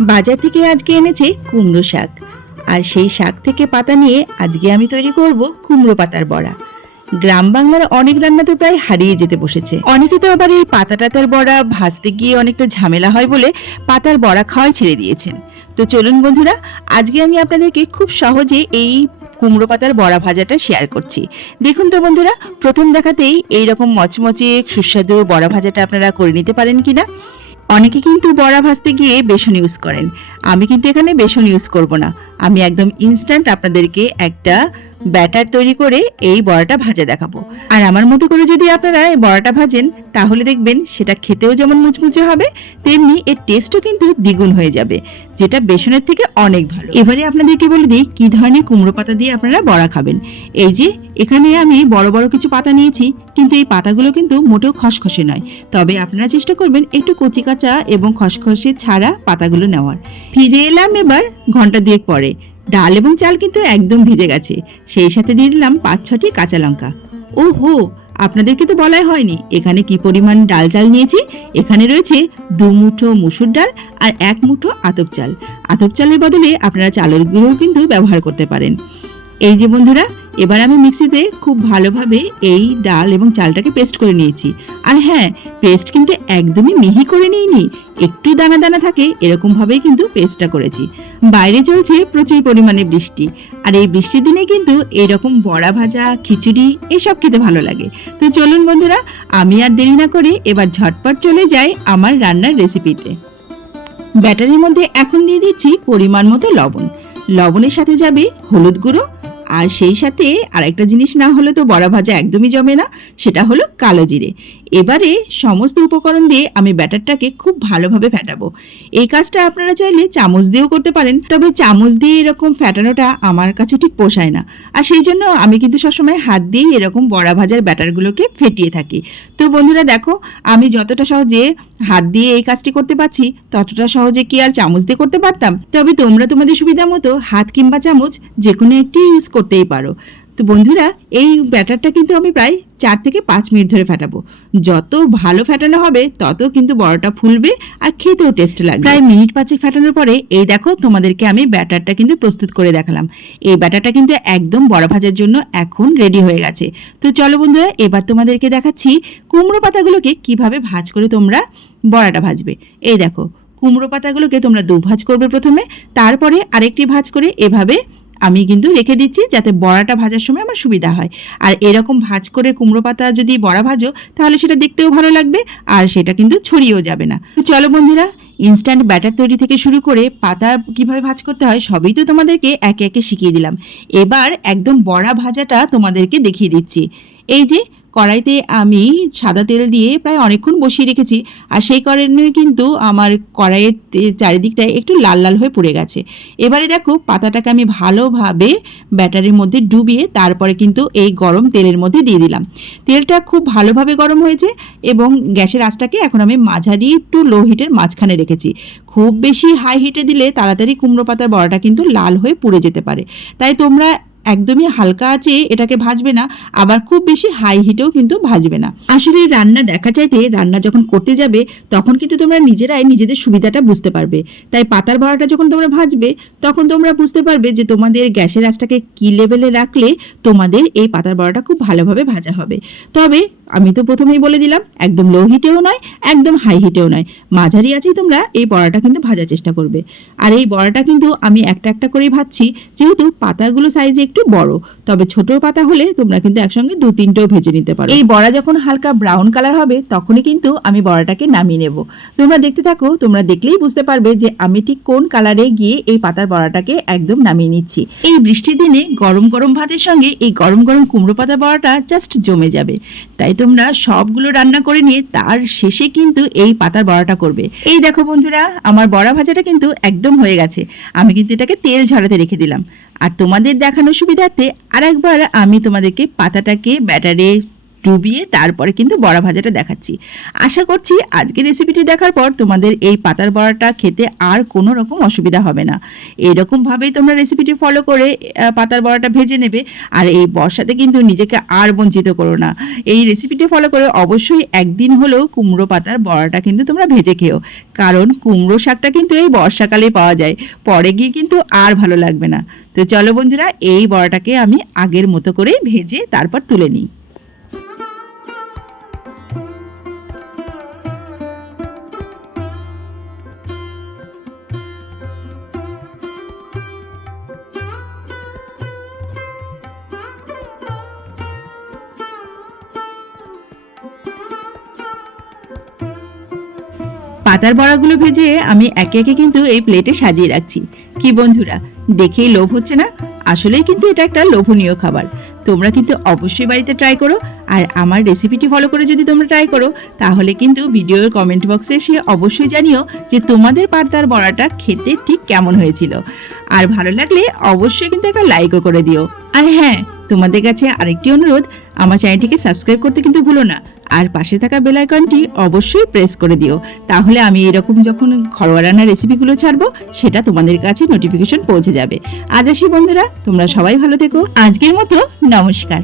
বাজার থেকে আজকে এনেছে কুমড়ো শাক। আর সেই শাক থেকে পাতা নিয়ে আজকে আমি তৈরি করব কুমড়ো পাতার বড়া। গ্রাম বাংলার অনেক রান্না তো প্রায় হারিয়ে যেতে বসেছে। অনেকে তো আবার এই পাতা টাতার বড়া ভাজতে গিয়ে অনেকটা ঝামেলা হয় বলে পাতার বড়া খাওয়াই ছেড়ে দিয়েছেন। তো চলুন বন্ধুরা, আজকে আমি আপনাদেরকে খুব সহজে এই কুমড়ো পাতার বড়া ভাজাটা শেয়ার করছি। দেখুন তো বন্ধুরা, প্রথম দেখাতেই এইরকম মচমচে সুস্বাদু বড়া ভাজাটা আপনারা করে নিতে পারেন কিনা। অনেকে কিন্তু বড়া ভাজতে গিয়ে বেসন ইউজ করেন। আমি কিন্তু এখানে বেসন ইউজ করব না। আমি একদম ইনস্ট্যান্ট আপনাদেরকে একটা ব্যাটার তৈরি করে এই বড়াটা ভাজা দেখাবো। আর আমার মতো করে যদি আপনারা এই বড়াটা ভাজেন, তাহলে দেখবেন সেটা খেতেও যেমন মুচমুচে হবে, তেমনি এর টেস্টও কিন্তু দ্বিগুণ হয়ে যাবে, যেটা বেসনের থেকে অনেক ভালো। এবারে আপনাদেরকে বলে দিই, কি ধরনের কুমড়ো পাতা দিয়ে আপনারা বড়া খাবেন? এই যে, এখানে আমি বড় বড় কিছু পাতা নিয়েছি, কিন্তু এই পাতাগুলো কিন্তু মোটেও খসখসে নয়। তবে আপনারা চেষ্টা করবেন একটু কচি কাঁচা এবং খসখসে ছাড়া পাতাগুলো নেওয়ার। ফিরে এলাম এবার ঘণ্টা দুয়েক পরে। ডাল এবং চাল কিন্তু একদম ভিজে গেছে। সেই সাথে দিয়ে দিলাম পাঁচ ছটি কাঁচা লঙ্কা। ও হো আপনাদেরকে তো বলাই হয়নি, এখানে কি পরিমাণ ডাল চাল নিয়েছি? এখানে রয়েছে দু মুঠো মুসুর ডাল আর এক মুঠো আতপ চাল। আতপ চালের বদলে আপনারা চালের গুঁড়োও কিন্তু ব্যবহার করতে পারেন। এই যে বন্ধুরা, এবার আমি মিক্সিতে খুব ভালোভাবে এই ডাল এবং চালটাকে পেস্ট করে নিয়েছি। আর হ্যাঁ পেস্ট কিন্তু একদমই মিহি করে নিইনি, একটু দানা দানা থাকে এরকম ভাবেই কিন্তু পেস্টটা করেছি। বাইরে চলছে প্রচুর পরিমাণে বৃষ্টি, আর এই বৃষ্টির দিনে কিন্তু এরকম বড়া ভাজা, খিচুড়ি, এসব খেতে ভালো লাগে। তো চলুন বন্ধুরা, আমি আর দেরি না করে এবার ঝটপট চলে যাই আমার রান্নার রেসিপিতে। ব্যাটারির মধ্যে এখন দিয়ে দিচ্ছি পরিমাণ মতো লবণ। লবণের সাথে যাবে হলুদ গুঁড়ো আর সেই সাথে আরেকটা জিনিস না হলে তো বড়া ভাজা একদমই জমে না, সেটা হলো কালো জিরে। এবারে সমস্ত উপকরণ দিয়ে আমি ব্যাটারটাকে খুব ভালোভাবে ফেটাবো। এই কাজটা আপনারা চাইলে চামচ দিয়েও করতে পারেন, তবে চামচ দিয়ে এরকম ফেটানোটা আমার কাছে ঠিক পোষায় না। আর সেই জন্য আমি কিন্তু সবসময় হাত দিয়েই এরকম বড়া ভাজার ব্যাটারগুলোকে ফেটিয়ে থাকি। তো বন্ধুরা দেখো, আমি যতটা সহজে হাত দিয়ে এই কাজটি করতে পারছি, ততটা সহজে কি আর চামচ দিয়ে করতে পারতাম? তবে তোমরা তোমাদের সুবিধা মতো হাত কিংবা চামচ যে কোনো একটি ইউজ করতেই পারো। তো বন্ধুরা, এই ব্যাটারটা কিন্তু আমি প্রায় চার থেকে পাঁচ মিনিট ধরে ফাটাবো। যত ভালো ফাটানো হবে, তত কিন্তু বড়টা ফুলবে আর খেতেও টেস্ট লাগবে। প্রায় মিনিট পাঁচেক ফাটানোর পরে, এই দেখো তোমাদেরকে আমি ব্যাটারটা কিন্তু প্রস্তুত করে দেখালাম। এই ব্যাটারটা কিন্তু একদম বড় ভাজার জন্য এখন রেডি হয়ে গেছে। তো চলো বন্ধুরা, এবার তোমাদেরকে দেখাচ্ছি কুমড়ো পাতাগুলোকে কীভাবে ভাজ করে তোমরা বড়াটা ভাজবে। এই দেখো, কুমড়ো পাতাগুলোকে তোমরা দু ভাজ করবে প্রথমে, তারপরে আরেকটি ভাজ করে এভাবে আমি কিন্তু রেখে দিচ্ছি যাতে বড়াটা ভাজার সময় আমার সুবিধা হয়। আর এরকম ভাজ করে কুমড়ো পাতা যদি বড়া ভাজো, তাহলে সেটা দেখতেও ভালো লাগবে আর সেটা কিন্তু ছড়িয়েও যাবে না। চলো বন্ধুরা ইনস্ট্যান্ট ব্যাটার তৈরি থেকে শুরু করে পাতা কীভাবে ভাজ করতে হয় সবই তো তোমাদেরকে একে একে শিখিয়ে দিলাম। এবার একদম বড়া ভাজাটা তোমাদেরকে দেখিয়ে দিচ্ছি। এই যে কড়াইতে আমি সাদা তেল দিয়ে প্রায় অনেকক্ষণ বসিয়ে রেখেছি। আর সেই কারণে কিন্তু আমার কড়াইয়ের চারিদিকটায় একটু লাল লাল হয়ে পড়ে গেছে। এবারে দেখো পাতাটাকে আমি ভালোভাবে ব্যাটারির মধ্যে ডুবিয়ে তারপরে কিন্তু এই গরম তেলের মধ্যে দিয়ে দিলাম। তেলটা খুব ভালোভাবে গরম হয়েছে এবং গ্যাসের আঁচটাকে এখন আমি মাঝারি টু লো হিটের মাঝখানে রেখেছি। খুব বেশি হাই হিটে দিলে তাড়াতাড়ি কুমড়ো পাতার বড়াটা কিন্তু লাল হয়ে পুড়ে যেতে পারে। তাই তোমরা একদমই হালকা আছে, এটাকে ভাজবে না। আবার খুব বেশি হাই হিটেও কিন্তু ভাজবে না। আসলে রান্না দেখা চাইতে রান্না যখন করতে যাবে, তখন কিন্তু তোমরা নিজেরাই নিজেদের সুবিধাটা বুঝতে পারবে। তাই পাতার বড়াটা যখন তোমরা ভাজবে, তখন তোমরা বুঝতে পারবে যে, তোমাদের গ্যাসের আঁচটাকে কি লেভেলে রাখলে তোমাদের এই পাতার বড়াটা খুব ভালোভাবে ভাজা হবে। তবে আমি তো প্রথমেই বলে দিলাম, একদম লো হিটেও নয়, একদম হাই হিটেও নয়। মাঝারি আছেই তোমরা, এই বড়াটা কিন্তু ভাজার চেষ্টা করবে। আর এই বড়াটা কিন্তু আমি একটা একটা করেই ভাজছি, যেহেতু পাতাগুলো সাইজে একটু বড়, তবে ছোট পাতা হলে তোমরা কিন্তু একসঙ্গে দু তিনটেও ভেজে নিতে পারো। এই বড়া যখন হালকা ব্রাউন কালার হবে, তখনই কিন্তু আমি বড়াটাকে নামিয়ে নেব। তোমরা দেখতে থাকো, তোমরা দেখলেই বুঝতে পারবে যে আমি ঠিক কোন কালারে গিয়ে এই পাতার বড়াটাকে একদম নামিয়ে নিচ্ছি। এই বৃষ্টির দিনে গরম গরম ভাতের সঙ্গে এই গরম গরম কুমড়ো পাতা বড়াটা জাস্ট জমে যাবে। তাই তোমরা সবগুলো রান্না করে নিয়ে তার শেষে কিন্তু এই পাতার বড়াটা করবে। এই দেখো বন্ধুরা, আমার বড়া ভাজাটা কিন্তু একদম হয়ে গেছে। আমি কিন্তু এটাকে তেল ঝরাতে রেখে দিলাম। আর তোমাদের দেখানোর সুবিধার্থে আরেকবার আমি তোমাদেরকে পাতাটাকে ব্যাটারে ডুবিয়ে তারপরে কিন্তু বড়া ভাজাটা দেখাচ্ছি। আশা করছি আজকের রেসিপিটি দেখার পর তোমাদের এই পাতার বড়াটা খেতে আর কোনো রকম অসুবিধা হবে না। এইরকমভাবেই তোমরা রেসিপিটি ফলো করে পাতার বড়াটা ভেজে নেবে। আর এই বর্ষাতে কিন্তু নিজেকে আর বঞ্চিত করো না। এই রেসিপিটি ফলো করে অবশ্যই একদিন হলেও কুমড়ো পাতার বড়াটা কিন্তু তোমরা ভেজে খেও। কারণ কুমড়ো শাকটা কিন্তু এই বর্ষাকালেই পাওয়া যায়। পরে গিয়ে কিন্তু আর ভালো লাগবে না। তো চলো বন্ধুরা, এই বড়াটাকে আমি আগের মতো করেই ভেজে তারপর তুলে নিই। পাতার বড়াগুলো ভেজে আমি একে একে কিন্তু এই প্লেটে সাজিয়ে রাখছি। কি বন্ধুরা, দেখেই লোভ হচ্ছে না? আসলেই কিন্তু এটা একটা লোভনীয় খাবার। তোমরা কিন্তু অবশ্যই বাড়িতে ট্রাই করো আর আমার রেসিপিটি ফলো করে যদি তোমরা ট্রাই করো, তাহলে কিন্তু ভিডিওর কমেন্ট বক্সে এসে অবশ্যই জানিও যে তোমাদের পাতার বড়াটা খেতে ঠিক কেমন হয়েছিল। আর ভালো লাগলে অবশ্যই কিন্তু একটা লাইকও করে দিও। আর হ্যাঁ তোমাদের কাছে আরেকটি অনুরোধ, আমার চ্যানেলটিকে সাবস্ক্রাইব করতে কিন্তু ভুলো না। আর পাশে থাকা বেলাইকনটি অবশ্যই প্রেস করে দিও। তাহলে আমি এরকম যখন ঘরোয়া রান্নার রেসিপিগুলো ছাড়বো, সেটা তোমাদের কাছে নোটিফিকেশন পৌঁছে যাবে। আজ আসি বন্ধুরা, তোমরা সবাই ভালো থেকো। আজকের মতো নমস্কার।